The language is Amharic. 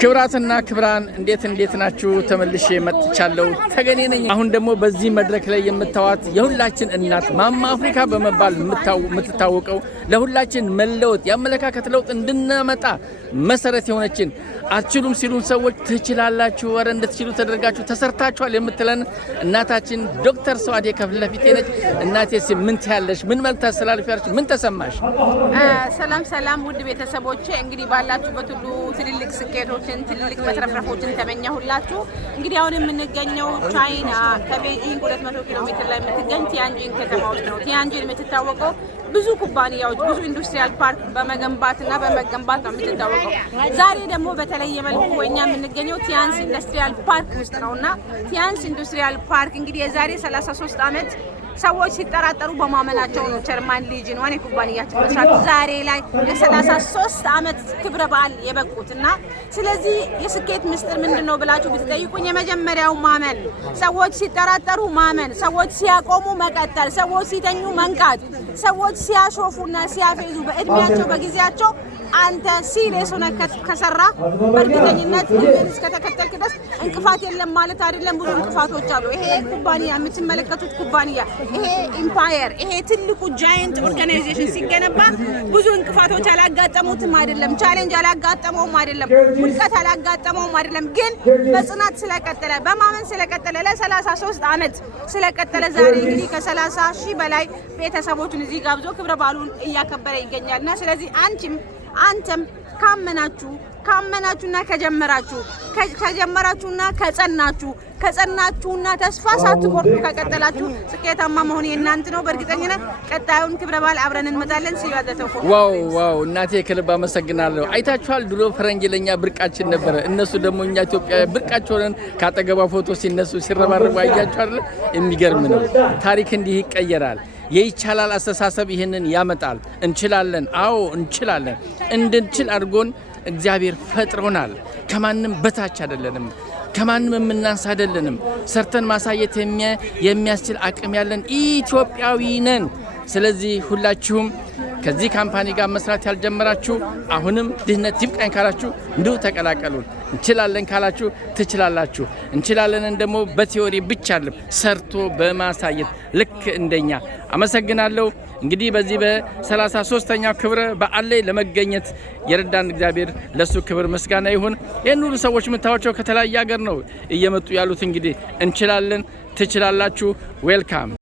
ክብራትና ክብራን እንዴት ናችሁ? ተመልሼ መጥቻለሁ። ተገኔ ነኝ። አሁን ደግሞ በዚህ መድረክ ላይ የምታዋት የሁላችን እናት ማማ አፍሪካ በመባል የምትታወቀው ለሁላችን መለወጥ ያመለካከት ለውጥ እንድናመጣ መሰረት የሆነችን አትችሉም ሲሉን ሰዎች ትችላላችሁ፣ ወረ እንድትችሉ ተደርጋችሁ ተሰርታችኋል የምትለን እናታችን ዶክተር ሰዋዴ ከፍለፊቴ ነች። እናቴ ምን ትያለሽ? ምን መልእክት ታስተላልፊያለሽ? ምን ተሰማሽ? ሰላም ውድ ቤተሰቦቼ፣ እንግዲህ ባላችሁበት ሁሉ ትልልቅ ስኬቶችን ትልልቅ መትረፍረፎችን ተመኘሁላችሁ። እንግዲህ አሁን የምንገኘው ቻይና ከቤጂንግ 200 ኪሎ ሜትር ላይ የምትገኝ ቲያንጂን ከተማ ውስጥ ነው። ቲያንጂን የምትታወቀው ብዙ ኩባንያዎች ብዙ ኢንዱስትሪያል ፓርክ በመገንባትና በመገንባት ነው የምትታወቀው። ዛሬ ደግሞ በተለየ መልኩ እኛ የምንገኘው ቲያንስ ኢንዱስትሪያል ፓርክ ውስጥ ነውና ቲያንስ ኢንዱስትሪያል ፓርክ እንግዲህ የዛሬ 33 ዓመት ሰዎች ሲጠራጠሩ በማመናቸው ነው ጀርመን ሊጅን ዋን ኩባንያችን መስራት ዛሬ ላይ ለ33 ዓመት ክብረ በዓል የበቁትና ስለዚህ የስኬት ምስጢር ምንድነው ብላችሁ ብትጠይቁኝ የመጀመሪያው ማመን፣ ሰዎች ሲጠራጠሩ ማመን፣ ሰዎች ሲያቆሙ መቀጠል፣ ሰዎች ሲተኙ መንቃት፣ ሰዎች ሲያሾፉና ሲያፌዙ በእድሜያቸው በጊዜያቸው አንተ ሲሪየስ ሆነ ከሰራ በእርግጠኝነት ህልምን እስከተከተልክ ድረስ እንቅፋት የለም ማለት አይደለም። ብዙ እንቅፋቶች አሉ። ይሄ ኩባንያ የምትመለከቱት ኩባንያ ይሄ ኢምፓየር ይሄ ትልቁ ጃይንት ኦርጋናይዜሽን ሲገነባ ብዙ እንቅፋቶች አላጋጠሙትም አይደለም፣ ቻሌንጅ አላጋጠመውም አይደለም፣ ውድቀት አላጋጠመውም አይደለም። ግን በጽናት ስለቀጠለ በማመን ስለቀጠለ ለ33 ዓመት ስለቀጠለ ዛሬ እንግዲህ ከ30 ሺህ በላይ ቤተሰቦችን እዚህ ጋብዞ ክብረ በዓሉን እያከበረ ይገኛልና ስለዚህ አንተም ካመናችሁና ከጀመራችሁና ከጸናችሁና ተስፋ ሳትቆርጡ ከቀጠላችሁ ስኬታማ መሆን የእናንተ ነው። በእርግጠኝነት ቀጣዩን ክብረ በዓል አብረን እንመጣለን። ሲያዘተው ዋው እናቴ ከልብ አመሰግናለሁ። አይታችኋል፣ ድሮ ፈረንጅ ለኛ ብርቃችን ነበረ። እነሱ ደግሞ እኛ ኢትዮጵያ ብርቃቸውን ካጠገባ ፎቶ ሲነሱ ሲረባረቡ አያችሁ አይደል? የሚገርም ነው። ታሪክ እንዲህ ይቀየራል። የይቻላል አስተሳሰብ ይሄንን ያመጣል። እንችላለን። አዎ እንችላለን። እንድንችል አድርጎን እግዚአብሔር ፈጥሮናል። ከማንም በታች አይደለንም። ከማንም የምናንስ አይደለንም። ሰርተን ማሳየት የሚያስችል አቅም ያለን ኢትዮጵያዊ ነን። ስለዚህ ሁላችሁም ከዚህ ካምፓኒ ጋር መስራት ያልጀመራችሁ አሁንም ድህነት ይብቃኝ ካላችሁ እንዲሁ ተቀላቀሉን። እንችላለን ካላችሁ ትችላላችሁ። እንችላለንን ደግሞ በቲዮሪ ብቻ አይደለም ሰርቶ በማሳየት ልክ እንደኛ። አመሰግናለሁ። እንግዲህ በዚህ በ33ኛው ክብረ በዓል ላይ ለመገኘት የረዳን እግዚአብሔር ለሱ ክብር ምስጋና ይሁን። ይህን ሁሉ ሰዎች የምታዩቸው ከተለያየ ሀገር ነው እየመጡ ያሉት። እንግዲህ እንችላለን፣ ትችላላችሁ። ዌልካም